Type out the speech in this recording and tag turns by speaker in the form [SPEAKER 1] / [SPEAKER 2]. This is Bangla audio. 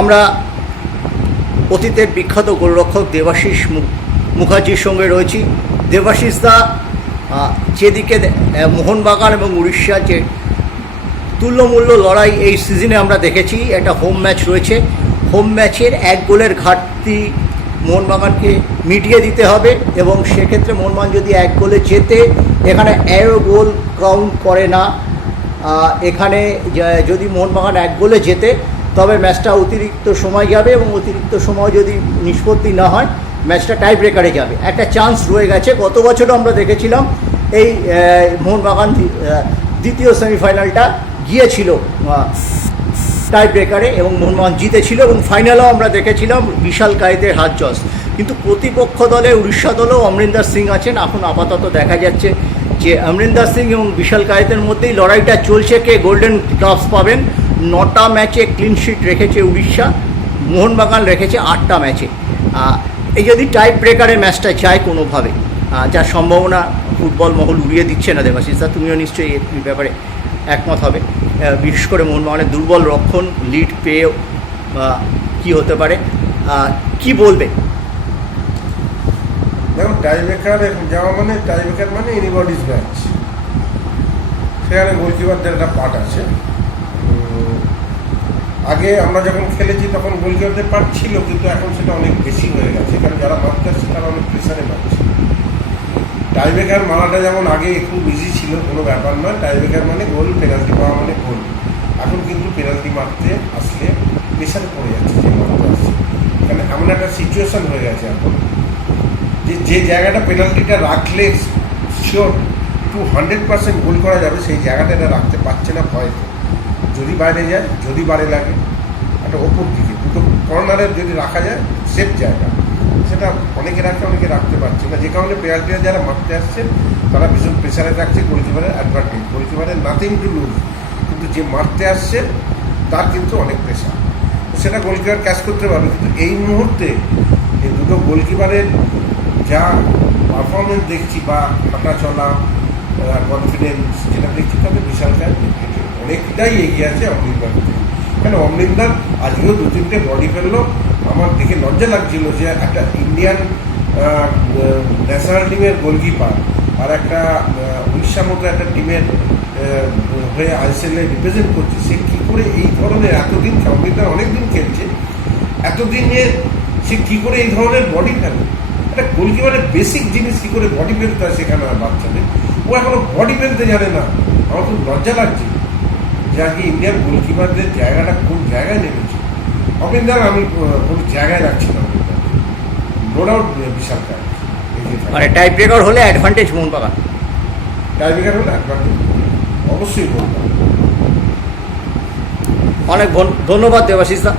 [SPEAKER 1] আমরা অতীতের বিখ্যাত গোলরক্ষক দেবাশিস মুখার্জির সঙ্গে রয়েছি। দেবাশিস দা যেদিকে মোহনবাগান এবং উড়িষ্যার যে তুল্যমূল্য লড়াই এই সিজনে আমরা দেখেছি, একটা হোম ম্যাচ রয়েছে। হোম ম্যাচের এক গোলের ঘাটতি মোহনবাগানকে মিটিয়ে দিতে হবে এবং সেক্ষেত্রে মোহনবাগান যদি এক গোলে জেতে, এখানে এরো গোল কাউন্ট করে না। এখানে যদি মোহনবাগান এক গোলে জেতে তবে ম্যাচটা অতিরিক্ত সময় যাবে এবং অতিরিক্ত সময় যদি নিষ্পত্তি না হয়, ম্যাচটা টাই ব্রেকারে যাবে। একটা চান্স রয়ে গেছে। গত বছরও আমরা দেখেছিলাম এই মোহনবাগান দ্বিতীয় সেমিফাইনালটা গিয়েছিল টাই ব্রেকারে এবং মোহনবাগান জিতেছিল এবং ফাইনালেও আমরা দেখেছিলাম বিশাল কায়েতের হাত জস কিন্তু প্রতিপক্ষ দলে উড়িষ্যা দলেও অমরিন্দর সিং আছেন। এখন আপাতত দেখা যাচ্ছে যে অমরিন্দর সিং এবং বিশাল কায়েতের মধ্যেই লড়াইটা চলছে। কে গোল্ডেন গ্লাভস পাবেন নটা ম্যাচে ক্লিন শিট রেখেছে উড়িষ্যা, মোহনবাগান রেখেছে আটটা ম্যাচে। এই যদি টাই ব্রেকারের ম্যাচটা যায় কোনোভাবে যার সম্ভাবনা ফুটবল মহল উড়িয়ে দিচ্ছে না দেবাশিস দা, তুমিও নিশ্চয়ই এই ব্যাপারে একমত হবে। বিশেষ করে মোহনবাগানের দুর্বল রক্ষণ লিড পেয়ে কি হতে পারে? কি বলবে?
[SPEAKER 2] দেখুন টাইব্রেকার যাওয়া মানে টাইব্রেকার মানে এনিবডিজ ম্যাচ সেখানে গোলকিপারদের একটা পার্ট আছে। আগে আমরা যখন খেলেছি তখন গোলকিপারদের পার্ট ছিল কিন্তু এখন সেটা অনেক বেশি হয়ে গেছে, কারণ যারা মারতে আসছে তারা অনেক প্রেশারে মারছে। টাইব্রেকার মারাটা যেমন আগে খুব ইজি ছিল, কোনো ব্যাপার নয় টাইব্রেকার মানে গোল পেনাল্টি পাওয়া মানে গোল এখন কিন্তু পেনাল্টি মারতে আসলে প্রেশারে পড়ে যাচ্ছে, যে মারতে আসছে। এখানে এমন একটা সিচুয়েশন হয়ে গেছে এখন, যে যে জায়গাটা পেনাল্টিটা রাখলে sure two hundred percent goal করা যাবে, সেই জায়গাটা এটা রাখতে পারছে না ভয়তে যদি বাইরে যায়, যদি বাইরে লাগে, একটা ওপর দিকে, দুটো কর্নারের যদি রাখা যায়, সেফ জায়গা। সেটা অনেকে রাখে অনেকে রাখতে পারছে না। যে কারণে পেনাল্টিটা যারা মারতে আসছে, তারা ভীষণ প্রেশারে রাখছে গোলকিপারের অ্যাডভান্টেজ গোলকিপারের নাথিং টু লুজ কিন্তু যে মারতে আসছে, তার কিন্তু অনেক প্রেশার সেটা গোলকিপার ক্যাচ করতে পারবে, কিন্তু এই মুহূর্তে এই দুটো গোলকিপারের যা পারফরমেন্স দেখছি বা হাঁটা চলা কনফিডেন্স যেটা দেখছি, তাতে বিশাল কাজ অনেকটাই এগিয়ে আছে অমৃতদার কেন অমৃতদার আজকেও দু তিনটে বডি ফেলল। আমার দেখে লজ্জা লাগছিল যে একটা ইন্ডিয়ান ন্যাশনাল টিমের গোলকিপার আর একটা আহ, উড়িষ্যার মতো একটা টিমের হয়ে আইসিএলে রিপ্রেজেন্ট করছে। সে কী করে এই ধরনের এতদিন অমৃতদার অনেকদিন খেলছে এতদিনে সে কী করে এই ধরনের বডি ফেলে? একটা গোলকিপারের বেসিক জিনিস কী করে বডি ফেলতে হয় সেখানে বাচ্চাদের? ও এখনও বডি ফেলতে জানে না। আমার খুব লজ্জা লাগছে। যে ইন্ডিয়ার গোলকিপারদের জায়গাটা কোন জায়গায় নেমেছে? অবিন্দার আমি কোন জায়গায় রাখছি না নো ডাউট বিশাল কাজ।
[SPEAKER 1] মানে টাইপ ব্রেকার হলে অ্যাডভান্টেজ মন
[SPEAKER 2] পাবা টাইপ রেকর্ড হলে অ্যাডভান্টেজ অবশ্যই বলব
[SPEAKER 1] অনেক ধন- ধন্যবাদ দেবাশিস দা।